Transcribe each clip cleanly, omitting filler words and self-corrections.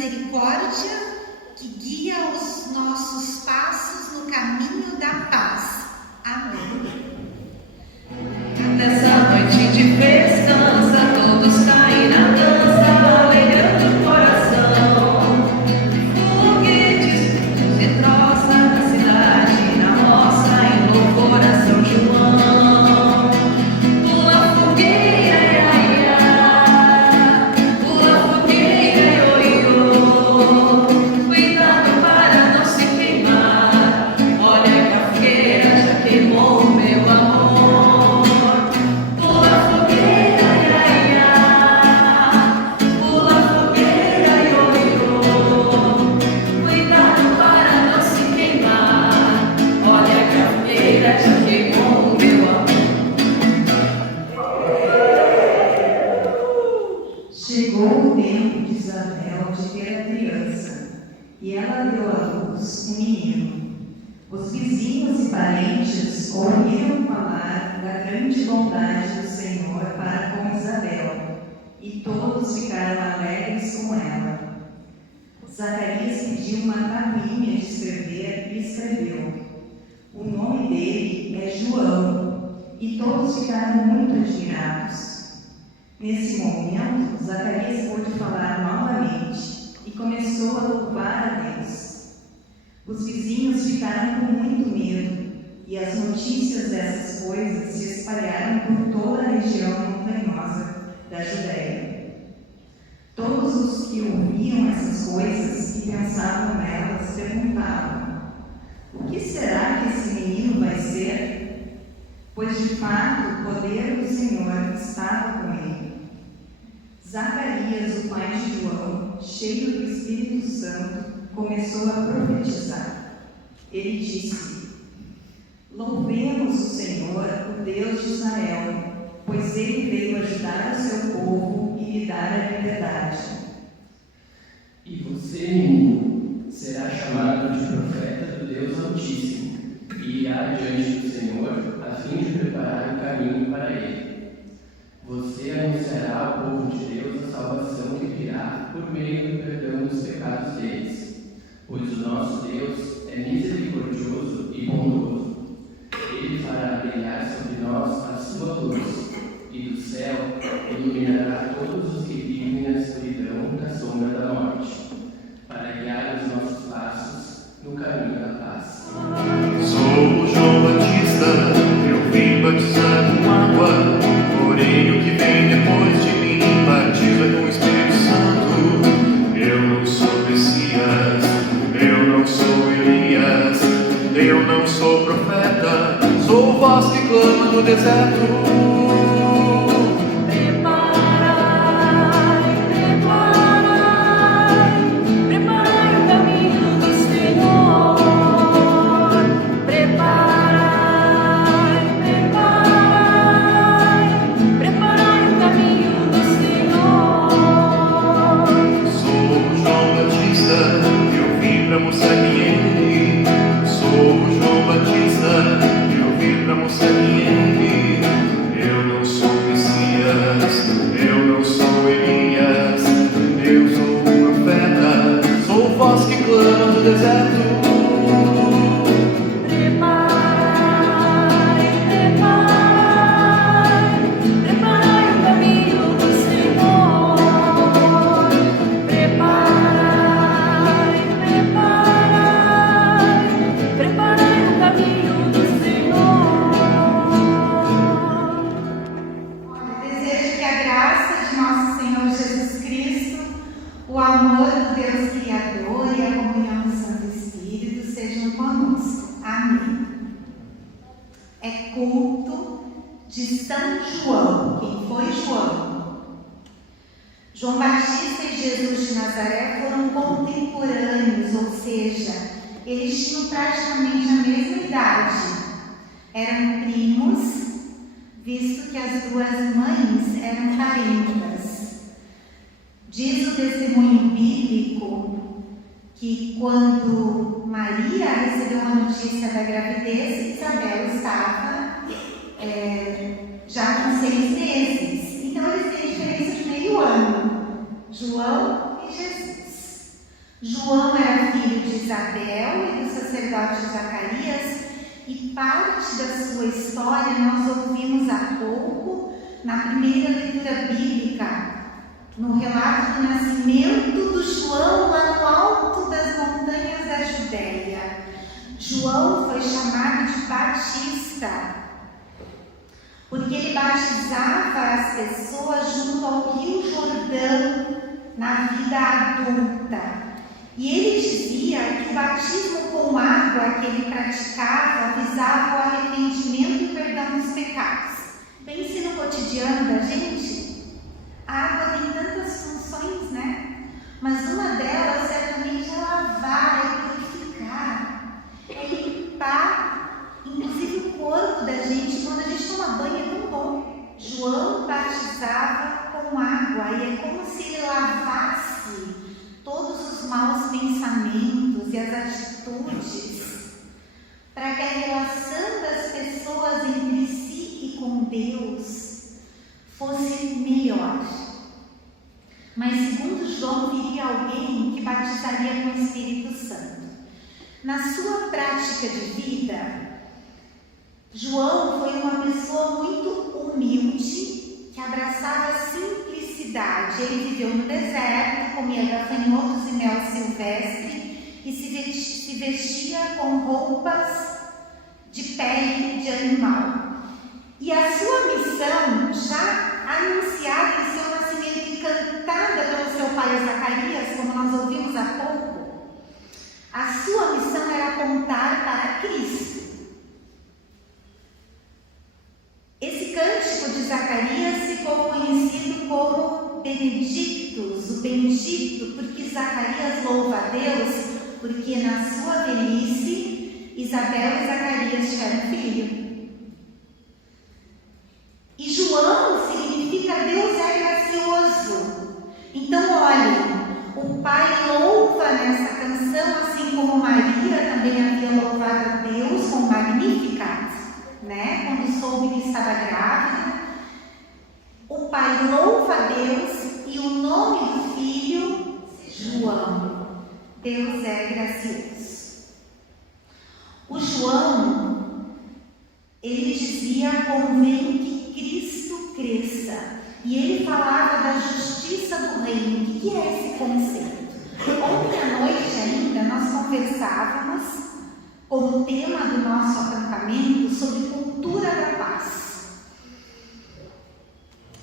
misericórdia que guia os nossos passos no caminho da paz. Amém. Nessa noite de festança, todos caem na dança, alegrando o coração. Foguetes de troça na cidade, na roça, em louvor a São João. Pula fogueira, ia, ia. Pula fogueira, ioiô. Cuidado para não se queimar. Olha que a fogueira já queimou meu amor. Chegou o tempo de Isabel de ter a criança, e ela deu à luz um menino. Os vizinhos e parentes ouviram falar da grande bondade do Senhor para com Isabel, e todos ficaram alegres com ela. Zacarias pediu uma tabuinha de escrever e escreveu. O nome dele é João, e todos ficaram muito admirados. Nesse momento, Zacarias pôde falar novamente e começou a louvar a Deus. Os vizinhos ficaram com muito medo e as notícias dessas coisas se espalharam por toda a região montanhosa da Judéia. Todos os que ouviam essas coisas e pensavam nelas perguntavam: o que será que esse menino vai ser? Pois de fato o poder do Senhor estava com ele. Zacarias, o pai de João, cheio do Espírito Santo, começou a profetizar. Ele disse: louvemos o Senhor, o Deus de Israel, pois ele veio ajudar o seu povo e lhe dar a liberdade. E você, menino, será chamado de profeta do Deus Altíssimo, e irá diante do Senhor, a fim de preparar o caminho para ele. Você anunciará ao povo de Deus a salvação que virá por meio do perdão dos pecados deles, pois o nosso Deus é misericordioso e bondoso. Ele fará brilhar sobre nós a sua luz, e do céu iluminará todos os que vivem na escuridão da sombra da morte, para guiar os nossos passos no caminho da paz. Sou João Batista, eu vim batizar com água. Porém, o que vem depois de mim batiza com o Espírito Santo. Eu não sou Messias, eu não sou Elias, eu não sou profeta, sou voz que clama no deserto. João Batista e Jesus de Nazaré foram contemporâneos, ou seja, eles tinham praticamente a mesma idade. Eram primos, visto que as duas mães eram parentas. Diz o testemunho bíblico que quando Maria recebeu a notícia da gravidez, Isabel estava já com 6 meses. Então eles têm diferença de meio ano, João e Jesus. João era filho de Isabel e do sacerdote Zacarias, e parte da sua história nós ouvimos há pouco na primeira leitura bíblica, no relato do nascimento do João lá no alto das montanhas da Judéia. João foi chamado de Batista, porque ele batizava as pessoas junto ao Rio Jordão na vida adulta. E ele dizia que o batismo com água que ele praticava visava o arrependimento e perdão dos pecados. Pense no cotidiano da gente. A água tem tantas funções, né? Mas uma delas certamente é lavar, é purificar, é limpar, inclusive o corpo da gente. Quando a gente toma banho é tão bom. João batizava com água e é como se ele lavasse todos os maus pensamentos e as atitudes, para que a relação das pessoas entre si e com Deus fosse melhor. Mas segundo João, viria alguém que batizaria com o Espírito Santo. Na sua prática de vida, João foi uma pessoa muito humilde, que abraçava a simplicidade. Ele viveu no deserto, comia gafanhotos e mel silvestre e se vestia com roupas de pele de animal. E a sua missão, já anunciada em seu nascimento e cantada pelo seu pai Zacarias, como nós ouvimos há pouco, a sua missão era apontar para Cristo. Esse cântico de Zacarias ficou conhecido como Benedictus, o bendito, porque Zacarias louva a Deus, porque na sua velhice Isabel e Zacarias tiveram filho. E João significa Deus é gracioso. Então, olhem, o pai louva nessa canção, assim como Maria também havia louvado a Deus com Magnificat, né? Quando soube que estava grávida, o pai louva a Deus e o nome do filho, João. Deus é gracioso. O João, ele dizia: convém que Cristo cresça. E ele falava da justiça do reino. O que é esse conceito? Ontem à noite ainda nós conversávamos como tema do nosso acampamento sobre cultura da paz.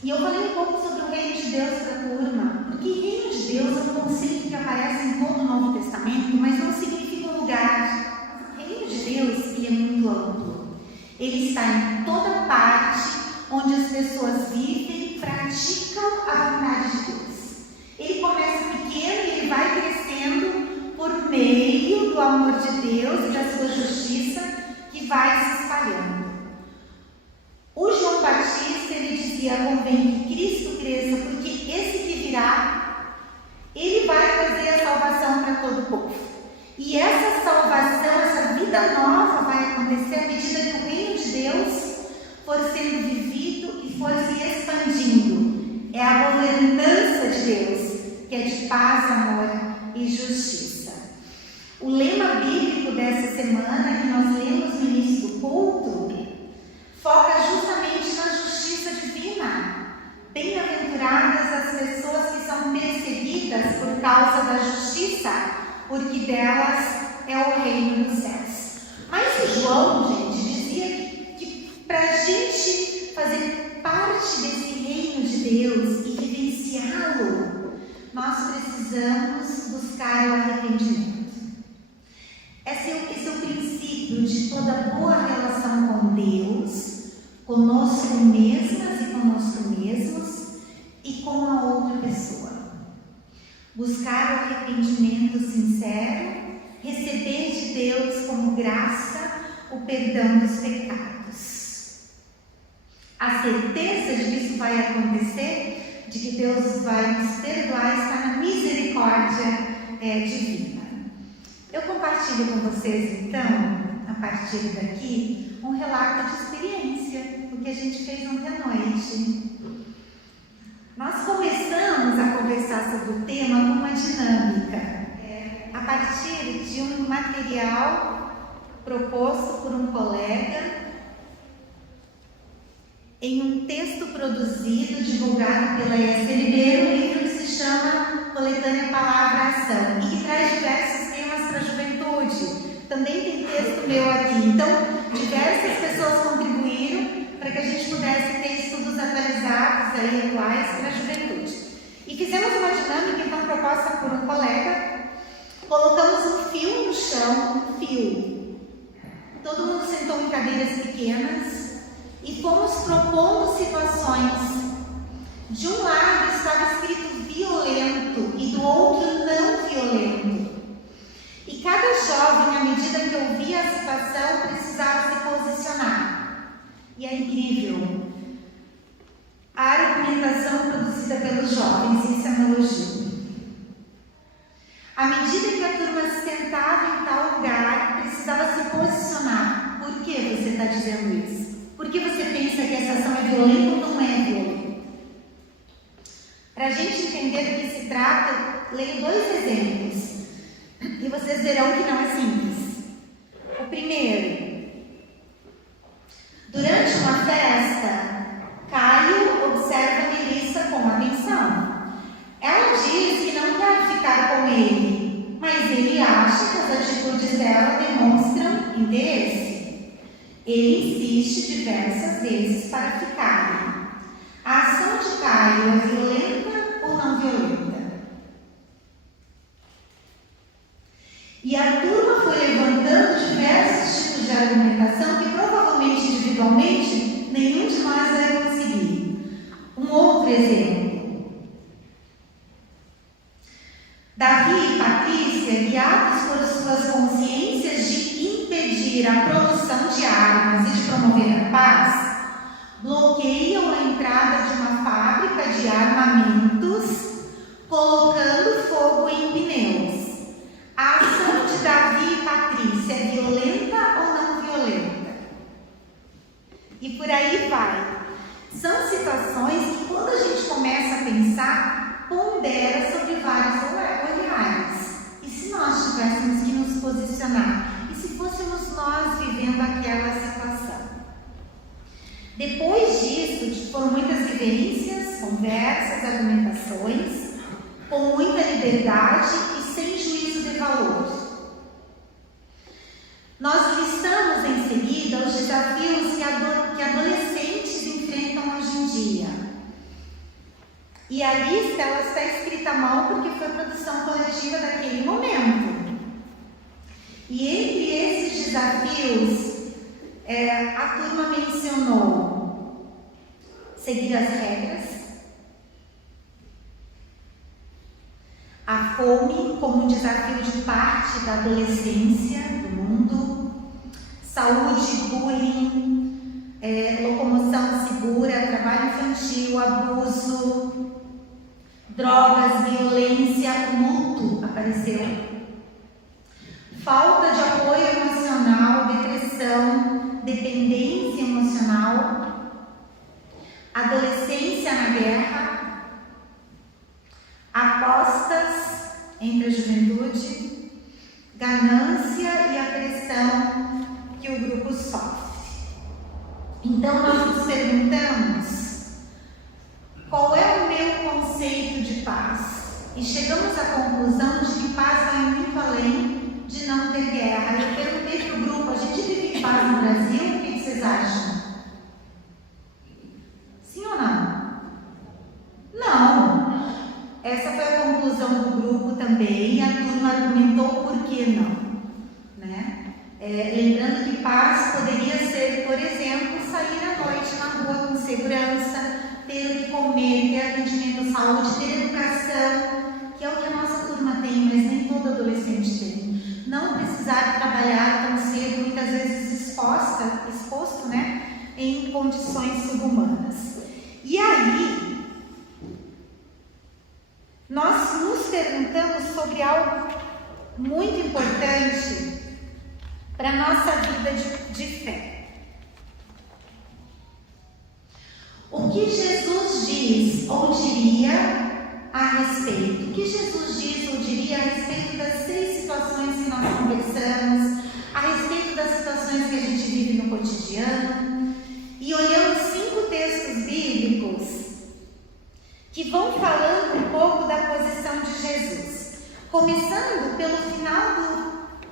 E eu falei um pouco sobre o reino de Deus para a turma, porque reino de Deus é um conceito que aparece em todo o Novo Testamento, mas não significa um lugar. O reino de Deus, ele é muito amplo. Ele está em toda parte onde as pessoas vivem e praticam a vontade de Deus. Ele começa pequeno e ele vai crescendo por meio do amor de Deus e da sua justiça, que vai se espalhando. O João Batista, ele dizia: convém que Cristo cresça, porque esse que virá, ele vai trazer a salvação para todo o povo. E essa salvação, essa vida nova vai acontecer à medida que o reino de Deus for sendo vivido e for se expandindo. É a governança de Deus, que é de paz, amor e justiça. O lema bíblico dessa semana, que nós lemos no início do culto, foca justamente na justiça divina. Bem-aventuradas as pessoas que são perseguidas por causa da justiça, porque delas é o reino dos céus. Mas o João, gente, dizia que para a gente fazer parte desse reino de Deus e vivenciá-lo, nós precisamos buscar o arrependimento. Esse é o princípio de toda boa relação com Deus, conosco mesmas e conosco mesmos e com a outra pessoa. Buscar o arrependimento sincero, receber de Deus como graça o perdão dos pecados. A certeza de que isso vai acontecer, de que Deus vai nos perdoar, está na misericórdia divina. Eu compartilho com vocês, então, a partir daqui, um relato de experiência, o que a gente fez ontem à noite. Nós começamos a conversar sobre o tema com uma dinâmica. de um material proposto por um colega em um texto produzido, divulgado pela ISLB, um livro que se chama Coletânea Palavra Ação, e que traz diversos temas para a juventude. Também tem texto meu aqui. Então, diversas pessoas contribuíram para que a gente pudesse ter estudos atualizados aí, atuais para a juventude. E fizemos uma dinâmica, então, proposta por um colega. Colocamos um fio no chão, um fio. Todo mundo sentou em cadeiras pequenas e fomos propondo situações. De um lado estava escrito violento e do outro não violento. E cada jovem, à medida que ouvia a situação, precisava se posicionar. E é incrível a argumentação produzida pelos jovens, isso é um elogio. À medida que a turma se sentava em tal lugar, precisava se posicionar. Por que você está dizendo isso? Por que você pensa que essa ação é violenta ou não é violenta? Para a gente entender do que se trata, leio 2 exemplos. E vocês verão que não é simples. O primeiro: durante uma festa, Caio observa Melissa com atenção. Ela diz que não quer ficar com ele, mas ele acha que as atitudes dela demonstram interesse. Ele insiste diversas vezes para ficarem. A ação de Caio é violenta ou não violenta? E a turma foi levantando diversos tipos de argumentação que provavelmente individualmente nenhum de nós vai conseguir. Um outro exemplo. Davi e Patrícia, guiados por suas consciências de impedir a produção de armas e de promover a paz, bloqueiam a entrada de uma fábrica de armamentos, colocando fogo em pneus. A ação de Davi e Patrícia é violenta ou não violenta? E por aí vai. São situações que, quando a gente começa a pensar, pondera sobre vários olhares. E se nós tivéssemos que nos posicionar? E se fôssemos nós vivendo aquela situação? Depois disso, foram muitas vivências, conversas, argumentações, com muita liberdade e sem juízo de valor. Nós listamos em seguida os desafios que adolescentes enfrentam hoje em dia. E a lista ela está escrita à mão porque foi produção coletiva daquele momento. E entre esses desafios, a turma mencionou seguir as regras, a fome como um desafio de parte da adolescência do mundo, saúde, bullying, locomoção segura, trabalho infantil, abuso, drogas, violência, luto apareceu, falta de apoio emocional, depressão, dependência emocional, adolescência na guerra, apostas entre a juventude, ganância e a pressão que o grupo sofre. Então nós nos perguntamos, qual é o meu conceito de paz? E chegamos à conclusão de que paz vai muito além de não ter guerra. Eu perguntei para o grupo, a gente vive em paz no Brasil? O que vocês acham? Sim ou não? Não. Essa foi a conclusão do grupo também, e a turma argumentou por que não. Né? Lembrando que paz poderia ser, por exemplo, sair à noite na rua com segurança, ter o que comer, ter atendimento à saúde, ter educação, que é o que a nossa turma tem, mas nem todo adolescente tem. Não precisar trabalhar tão cedo, muitas vezes exposto, né, em condições subhumanas. E aí, nós nos perguntamos sobre algo muito importante para a nossa vida de fé. O que Jesus diz ou diria a respeito? O que Jesus diz ou diria a respeito das 3 situações situações que nós conversamos, a respeito das situações que a gente vive no cotidiano, e olhamos 5 textos bíblicos que vão falando um pouco da posição de Jesus. Começando pelo final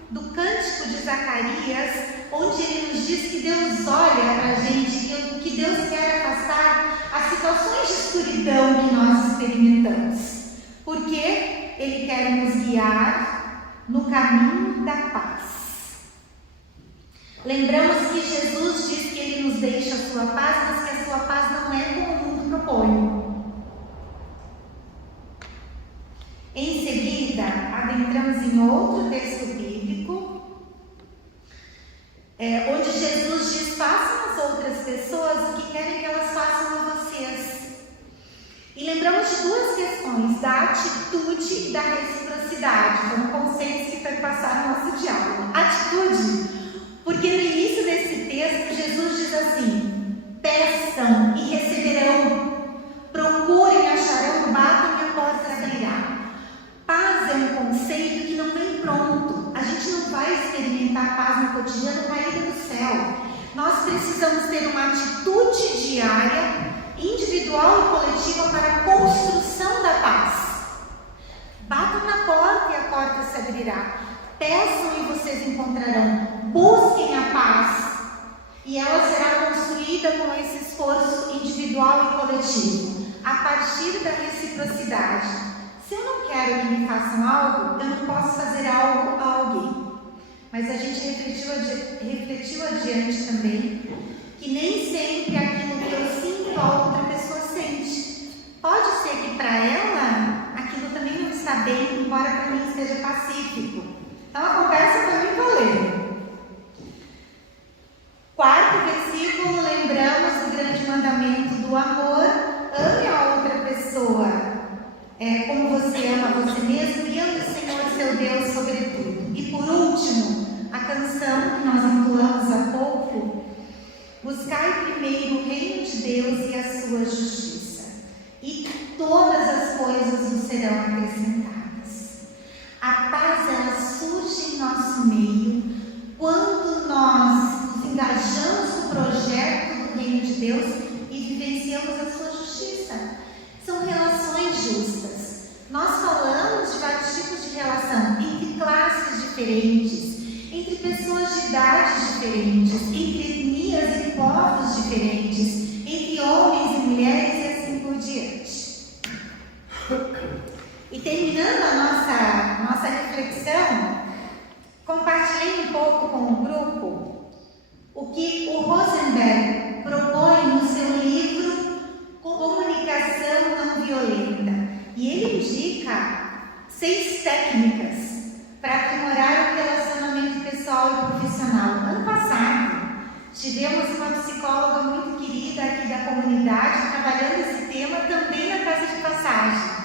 do Cântico de Zacarias, onde ele nos diz que Deus olha para a gente, que Deus quer afastar as situações de escuridão que nós experimentamos, porque Ele quer nos guiar no caminho da paz. Lembramos que Jesus diz que Ele nos deixa a sua paz, mas que a sua paz não é como o mundo propõe. Em seguida, adentramos em outro texto bíblico, onde Jesus diz: façam às outras pessoas o que querem que elas façam a vocês. E lembramos de 2 questões, da atitude e da reciprocidade. Foram conceitos que perpassaram o nosso diálogo. Atitude, porque no início desse texto, Jesus diz assim: peçam e receberão, procurem, acharão, batam e a porta abrirá. Paz é um conceito que não vem pronto. A gente não vai experimentar paz no cotidiano caída do céu. Nós precisamos ter uma atitude diária, individual e coletiva, para a construção da paz. Batam na porta e a porta se abrirá. Peçam e vocês encontrarão. Busquem a paz e ela será construída com esse esforço individual e coletivo, a partir da reciprocidade. Se eu não quero que me façam algo, eu não posso fazer algo a alguém. Mas a gente refletiu adiante também que nem sempre aquilo que eu sinto a outra pessoa sente. Pode ser que para ela aquilo também não está bem, embora para mim esteja pacífico. Então a conversa foi muito além. 4º versículo, lembramos o grande mandamento do amor: ame a outra pessoa como você ama você mesmo, e ame o Senhor seu Deus sobretudo. E por último, a canção que nós entoamos há pouco: buscai primeiro o reino de Deus e a sua justiça, e todas as coisas vos serão acrescentadas. A paz, ela surge em nosso meio quando nós nos engajamos no projeto do reino de Deus e vivenciamos a sua justiça. São relações justas. Nós falamos de vários tipos de relação, entre classes diferentes, entre pessoas de idades diferentes, entre etnias e povos diferentes, entre homens e mulheres e assim por diante. E terminando a nossa reflexão, compartilhei um pouco com o grupo o que o Rosenberg propõe no seu livro Comunicação Não Violenta. E ele indica 6 técnicas para aprimorar o relacionamento pessoal e profissional. Ano passado, tivemos uma psicóloga muito querida aqui da comunidade trabalhando esse tema também na Casa de Passagem.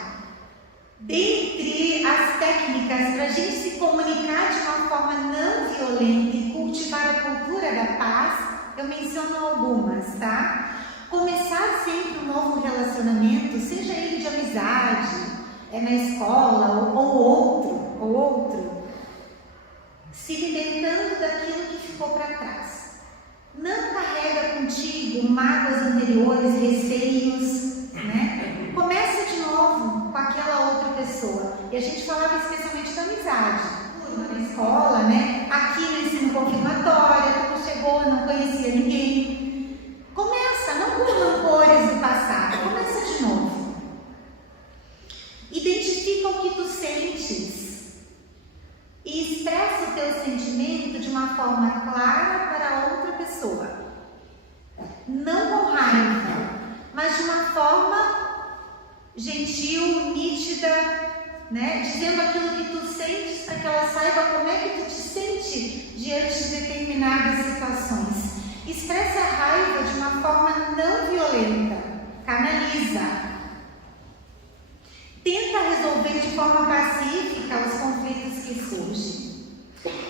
Dentre as técnicas para a gente se comunicar de uma forma não violenta e cultivar a cultura da paz, eu menciono algumas, tá? Começar sempre um novo relacionamento, seja ele de amizade, na escola ou outro, se libertando daquilo que ficou para trás. Não carrega contigo mágoas anteriores, receios, né? Começa de novo com aquela outra pessoa. E a gente falava especialmente da amizade, na escola, né? Aqui no ensino confirmatório, quando chegou, não conhecia ninguém. Começa, não com rancores do passado, começa de novo. Identifica o que tu sentes e expressa o teu sentimento de uma forma clara para a outra pessoa. Não com raiva, mas de uma forma gentil, nítida, né? Dizendo aquilo que tu sentes para que ela saiba como é que tu te sente diante de determinadas situações. Expressa a raiva de uma forma não violenta, canaliza. Tenta resolver de forma pacífica os conflitos que surgem.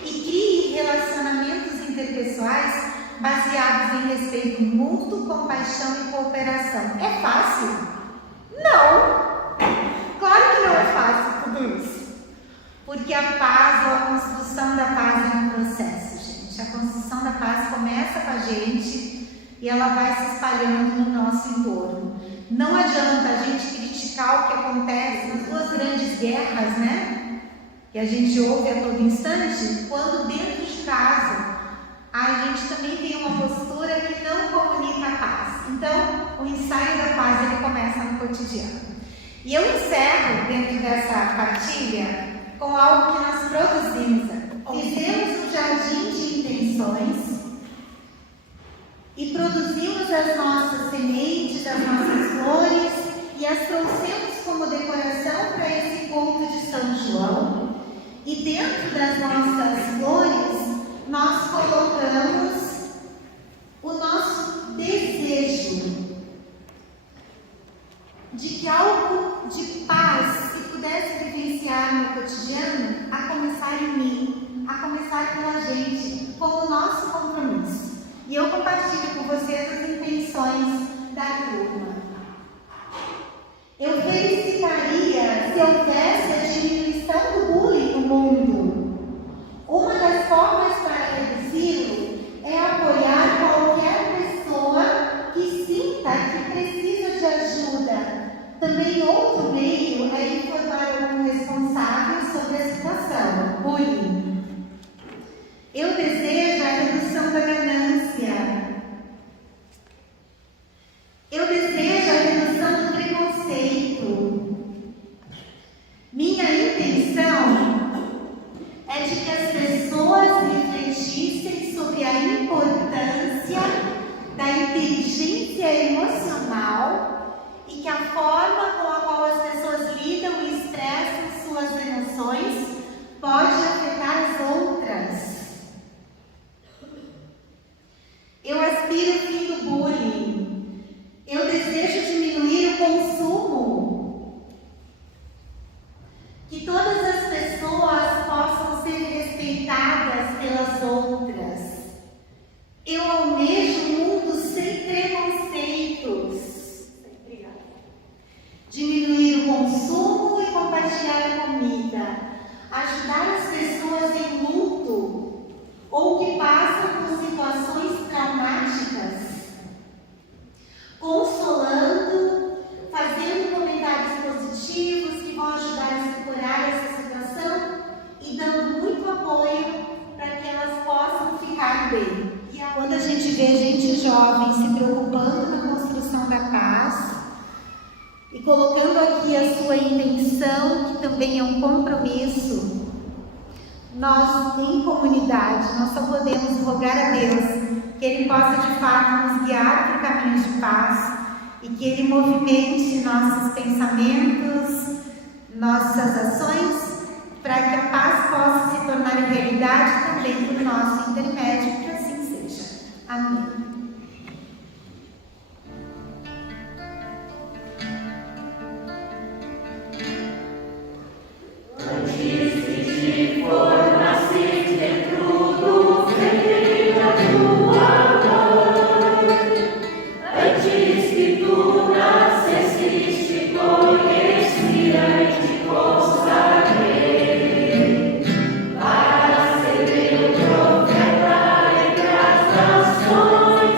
E crie relacionamentos interpessoais baseados em respeito mútuo, compaixão e cooperação. É fácil? Não! Claro que não é fácil tudo isso. Porque a paz ou a construção da paz é um processo, gente. A construção da paz começa com a gente e ela vai se espalhando no nosso entorno. Não adianta a gente criticar o que acontece nas duas grandes guerras, né? Que a gente ouve a todo instante, quando dentro de casa a gente também tem uma postura que não comunica a paz. Então, o ensaio da paz ele começa no cotidiano. E eu encerro dentro dessa partilha com algo que nós produzimos. Fizemos um jardim de intenções e produzimos as nossas sementes, as nossas flores e as trouxemos como decoração para esse culto de São João. E dentro das nossas flores, nós colocamos o nosso desejo de que algo de paz se pudesse vivenciar no cotidiano, a começar em mim, a começar pela gente, como nosso compromisso. E eu compartilho com vocês as intenções da turma. Eu felicitaria se houvesse a diminuição do bullying no mundo. Uma das formas para reduzi-lo é apoiar qualquer pessoa que sinta que precisa de ajuda. Também outro meio é informar algum responsável sobre a situação, bullying. Eu desejo a redução da ganância. Eu desejo a redução do preconceito. Minha intenção é de que as pessoas refletissem sobre a importância da inteligência emocional e que a forma com a qual as pessoas lidam e expressam suas emoções pode afetar as outras. Eu aspiro o fim do bullying. Eu desejo diminuir o consumo. Que todas as pessoas possam ser respeitadas pelas outras. Eu almejo um mundo sem preconceitos. Diminuir o consumo e compartilhar a comida. Ajudar as pessoas em luto ou que passam por situações traumáticas. Consolando, fazendo comentários positivos que vão ajudar a superar essa situação e dando muito apoio para que elas possam ficar bem. E quando a gente vê gente jovem se preocupando na construção da paz e colocando aqui a sua intenção, que também é um compromisso, nós, em comunidade, nós só podemos rogar a Deus que Ele possa de fato nos guiar por caminhos de paz e que Ele movimente nossos pensamentos, nossas ações, para que a paz possa se tornar realidade também por nosso intermédio, que assim seja. Amém. Para ser meu profeta e das nações.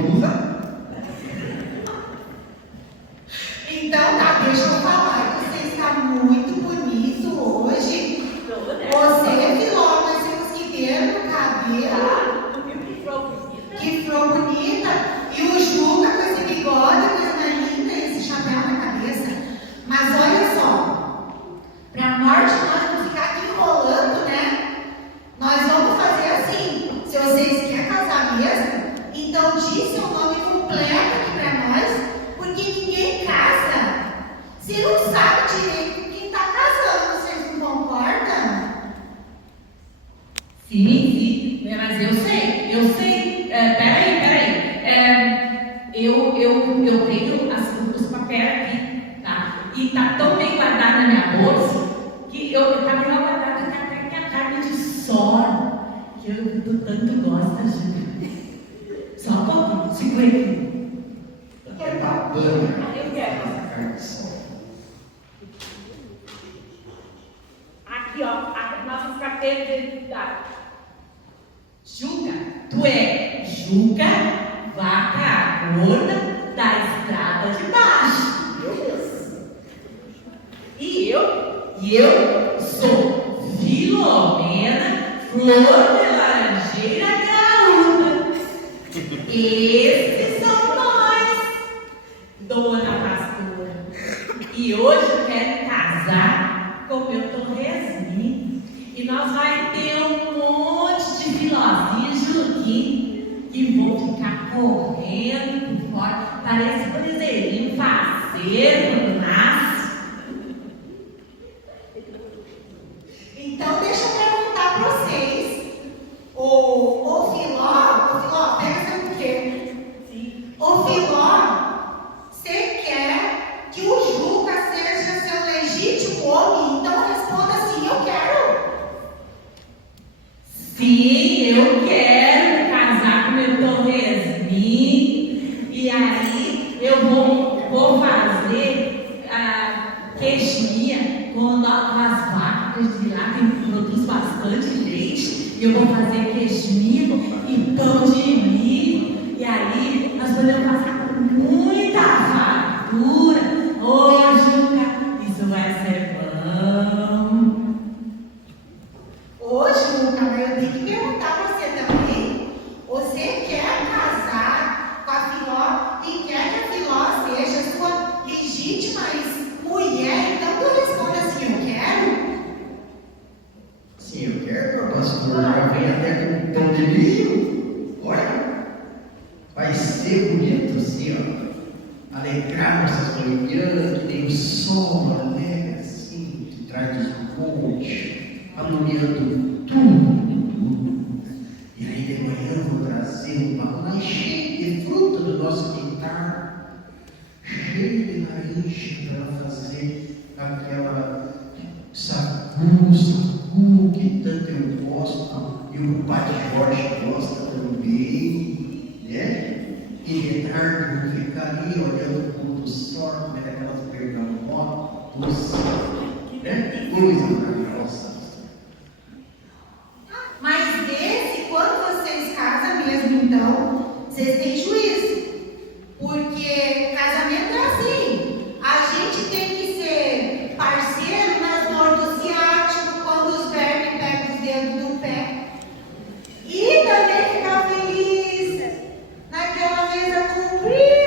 medusa. Então tá, deixa eu falar. Você está muito bonito hoje. Você, Filó, com esse mosquiteiro no cabelo. Que flor bonita. E o Juca com esse bigode, coisa mais linda, esse chapéu na cabeça. Mas olha só, pra morte nós não ficar aqui enrolando, né? Nós vamos fazer assim. Se vocês querem casar mesmo, então diz seu nome completo aqui pra nós, porque ninguém casa se não sabe direito quem tá casando. Vocês não concordam? Sim, mas eu sei. Peraí. Eu tenho os papéis aqui, tá? E tá tão bem guardado na minha bolsa que tá melhor guardado que até minha carne de sono, que eu tanto gosto, Júlia. Só um pouquinho, segura aqui. É babana. Eu quero. Essa carne de sol. Aqui, ó, as nossas carteiras de identidade. Juca, tu é Juca, vaca gorda da estrada de baixo. E eu sou Filomena, flor de laranjeira graúda. Esses são nós, dona pastora. E hoje eu quero casar com meu torresminho. E nós vai ter um monte de filózinhos juntinho que vão ficar correndo por fora. Parece brasileirinho faceiro quando nasce. Então deixa eu perguntar pra vocês. O Filó, pega seu buquê. Ô Filó, você quer que o Juca seja seu legítimo homem? Então responda assim, eu quero. Sim, eu quero casar com meu torresminho. E aí eu vou fazer a queixinha com as vacas de lá que produz bastante leite. E eu vou fazer queixinha e pão de milho. E aí nós podemos passar com muita fartura. Ô, Juca, isso vai ser bom. Ô Juca, mas eu tenho que perguntar pra você também. Você quer casar com a Filó e quer que a Filó seja sua legítima mulher? Então tu responde assim, eu quero. Sim, eu quero, pastor. Já vem até com pão de milho. Olha, vai ser bonito assim, ó. Alegrar nossas manhãs, que tem o sol alegre assim, que traz os montes, anunciando tudo. E aí de manhã eu vou trazer uma lã cheia de fruta do nosso quintal, cheia de laranja para ela fazer aquela sagu que tanto eu gosto, e o Padre Jorge gosta também, né? E de tarde eu vou ficar ali olhando o pôr do sol, comendo aquelas bergamotas, né? Coisa maravilhosa. Mas desse, quando vocês casam mesmo, então, vocês têm juízo. Porque casamento é assim. A gente tem que ser parceiro nas dores do ciático, quando os vermes pegam os dedos do pé. E também ficar feliz naquela mesa comprida.